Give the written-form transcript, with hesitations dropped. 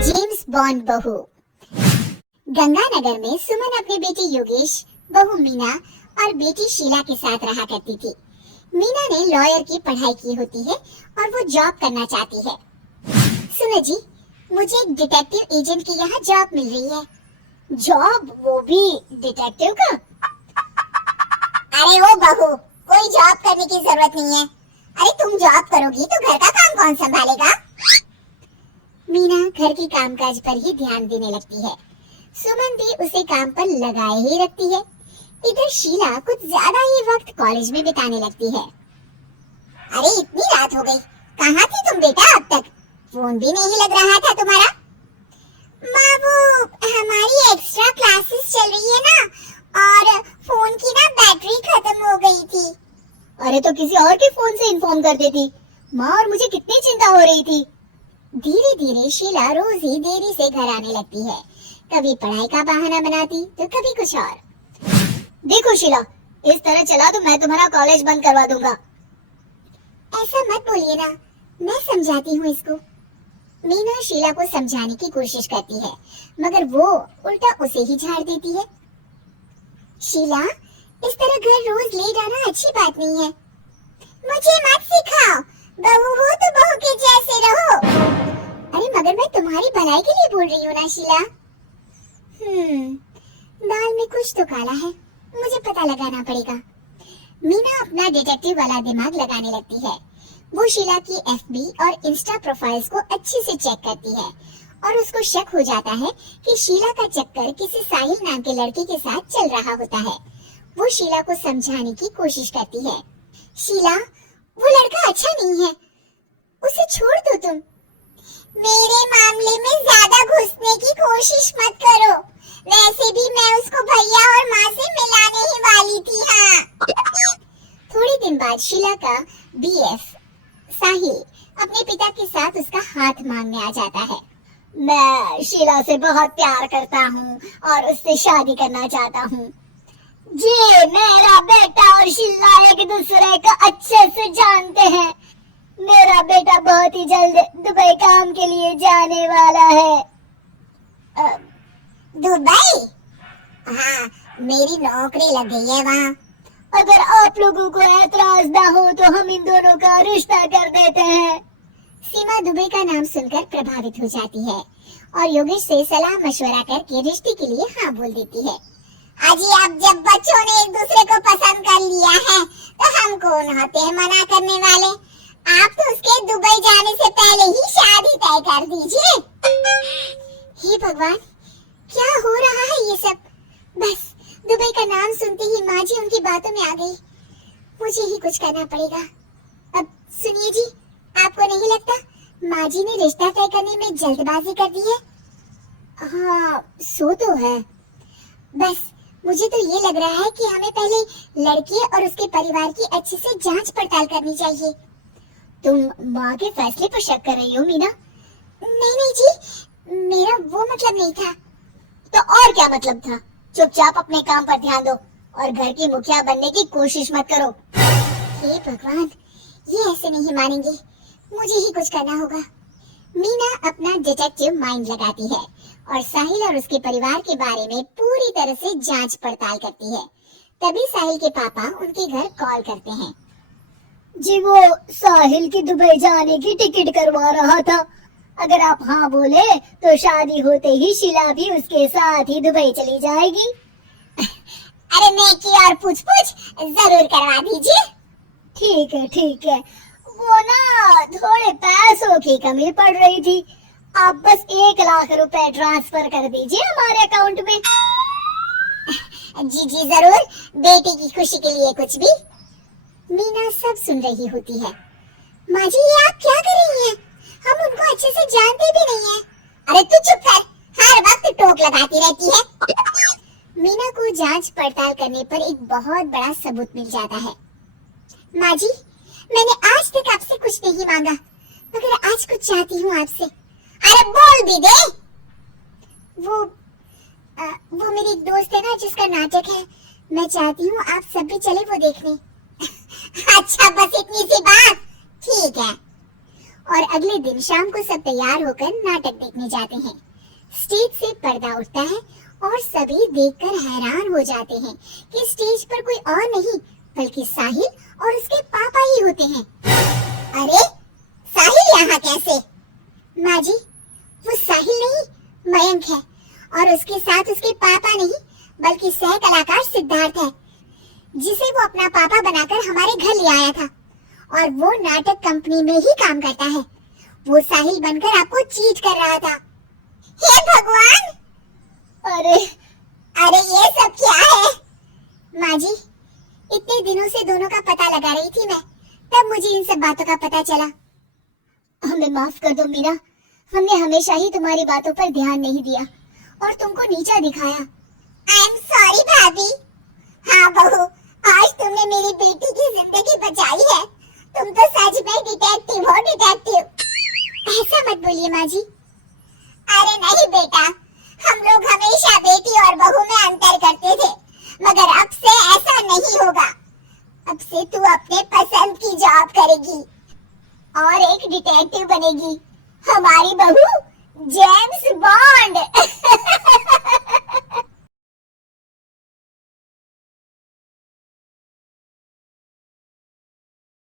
James bond बहू। गंगानगर में सुमन अपने बेटे योगेश, बहू मीना और बेटी शीला के साथ रहा करती थी। मीना ने लॉयर की पढ़ाई की होती है और वो जॉब करना चाहती है। सुनो जी, मुझे एक डिटेक्टिव एजेंट के यहाँ जॉब मिल रही है। जॉब, वो भी डिटेक्टिव का? अरे वो बहू, कोई जॉब करने की जरूरत नहीं है। अरे तुम जॉब करोगी तो घर का काम कौन संभालेगा? मीना घर के कामकाज पर ही ध्यान देने लगती है। सुमन भी उसे काम पर लगाए ही रखती है। इधर शीला कुछ ज्यादा ही वक्त कॉलेज में बिताने लगती है। अरे इतनी रात हो गई, कहाँ थी तुम बेटा अब तक? फोन भी नहीं लग रहा था तुम्हारा। माँ, वो हमारी एक्स्ट्रा क्लासेस चल रही है ना, और फोन की ना बैटरी खत्म हो गई थी। अरे तो किसी और के फोन से इन्फॉर्म कर देती। माँ और मुझे कितनी चिंता हो रही थी। धीरे धीरे शीला रोज ही देरी से घर आने लगती है। कभी पढ़ाई का बहाना बनाती तो कभी कुछ और। देखो शीला, इस तरह चला तो मैं तुम्हारा कॉलेज बंद करवा दूंगा। ऐसा मत बोलिए ना, मैं समझाती हूँ इसको। मीना शीला को समझाने की कोशिश करती है, मगर वो उल्टा उसे ही झाड़ देती है। शीला, इस तरह घर रोज ले जाना अच्छी बात नहीं है। मुझे मत सिखाओ, बहू हो तो बहू के जैसे रहो। अरे मगर मैं तुम्हारी भलाई के लिए बोल रही हूँ ना शीला। दाल में कुछ तो काला है, मुझे पता लगाना पड़ेगा। मीना अपना डिटेक्टिव वाला दिमाग लगाने लगती है। वो शीला की एफबी और इंस्टा प्रोफाइल्स को अच्छे से चेक करती है और उसको शक हो जाता है कि शीला का चक्कर किसी साहिल नाम के लड़के के साथ चल रहा होता है। वो शीला को समझाने की कोशिश करती है। शीला, वो लड़का अच्छा नहीं है, उसे छोड़ दो तुम। मेरे मामले में ज्यादा घुसने की कोशिश मत करो, वैसे भी मैं उसको भैया और माँ से मिलाने ही वाली थी। हाँ। थोड़े दिन बाद शीला का बीएफ साहिल अपने पिता के साथ उसका हाथ मांगने आ जाता है। मैं शीला से बहुत प्यार करता हूँ और उससे शादी करना चाहता हूँ। जी, मेरा बेटा और शीला एक दूसरे को अच्छे से जानते हैं। मेरा बेटा बहुत ही जल्द दुबई काम के लिए जाने वाला है। दुबई? हाँ, मेरी नौकरी लग गई है वहाँ। अगर आप लोगों को एतराज ना हो तो हम इन दोनों का रिश्ता कर देते हैं। सीमा दुबई का नाम सुनकर प्रभावित हो जाती है और योगेश से सलाह मशवरा करके रिश्ते के लिए हाँ बोल देती है। अजी, अब जब बच्चों ने एक दूसरे को पसंद कर लिया है तो हम कौन होते हैं मना करने वाले? आप तो उसके दुबई जाने से पहले ही शादी तय कर दीजिए। हे भगवान, क्या हो रहा है ये सब? बस दुबई का नाम सुनते ही माँ जी उनकी बातों में आ गई। मुझे ही कुछ करना पड़ेगा। अब सुनिए जी, आपको नहीं लगता माँ जी ने रिश्ता तय करने में जल्दबाजी कर दी है? हाँ, सो तो है। बस मुझे तो ये लग रहा है कि हमें पहले लड़के और उसके परिवार की अच्छे से जांच पड़ताल करनी चाहिए। तुम माँ के फैसले पर शक कर रही हो मीना? नहीं नहीं जी, मेरा वो मतलब नहीं था। तो और क्या मतलब था? चुपचाप अपने काम पर ध्यान दो और घर की मुखिया बनने की कोशिश मत करो। हे भगवान, ये ऐसे नहीं मानेंगे, मुझे ही कुछ करना होगा। मीना अपना डिटेक्टिव माइंड लगाती है और साहिल और उसके परिवार के बारे में पूरी तरह से जांच पड़ताल करती है। तभी साहिल के पापा उनके घर कॉल करते हैं। जी, वो साहिल की दुबई जाने की टिकट करवा रहा था। अगर आप हाँ बोले तो शादी होते ही शीला भी उसके साथ ही दुबई चली जाएगी। अरे नेकी और पूछ-पूछ जरूर करवा दीजिए। ठीक है ठीक है, वो ना थोड़े पैसों की कमी पड़ रही थी। आप बस 1 लाख रुपए ट्रांसफर कर दीजिए हमारे अकाउंट में। जी जी जरूर, बेटी की खुशी के लिए कुछ भी। मीना सब सुन रही होती है। माँ जी, ये आप क्या कर रही हैं? हम उनको अच्छे से जानते भी नहीं हैं। अरे तू चुप कर, हर वक्त टोक लगाती रहती है। मीना को जांच पड़ताल करने पर एक बहुत बड़ा सबूत मिल जाता है। माँ जी, मैंने आज तक आपसे कुछ नहीं मांगा, मगर आज कुछ चाहती हूँ आपसे। अरे बोल भी दे। वो मेरी एक दोस्त है ना जिसका नाटक है, मैं चाहती हूँ आप सब भी चले वो देखने। अच्छा, बस इतनी सी बात? ठीक है। और अगले दिन शाम को सब तैयार होकर नाटक देखने जाते हैं। स्टेज से पर्दा उठता है और सभी देखकर हैरान हो जाते हैं कि स्टेज पर कोई और नहीं बल्कि साहिल और उसके पापा ही होते हैं। अरे साहिल यहाँ कैसे? माँ जी, वो साहिल नहीं मयंक है और उसके साथ उसके पापा नहीं बल्कि सह कलाकार सिद्धार्थ है, जिसे वो अपना पापा बनाकर हमारे घर ले आया था और वो नाटक कंपनी में ही काम करता है। वो साहिल बनकर आपको चीट कर रहा था। हे भगवान! अरे अरे ये सब क्या है? माँ जी, इतने दिनों से दोनों का पता लगा रही थी मैं, तब मुझे इन सब बातों का पता चला। हमें माफ कर दो मीरा, हमने हमेशा ही तुम्हारी बातों पर ध्यान नहीं दिया और तुमको नीचा दिखाया। आई एम सॉरी भाभी। हाँ बहू, आज तुमने मेरी बेटी की जिंदगी बचाई है। तुम तो सच में डिटेक्टिव हो, डिटेक्टिव। ऐसा मत बोलिए माँ जी। अरे नहीं बेटा, हम लोग हमेशा बेटी और बहू में अंतर करते थे, मगर अब से ऐसा नहीं होगा। अब से तू अपने पसंद की जॉब करेगी और एक डिटेक्टिव बनेगी, हमारी बहू जेम्स बॉन्ड।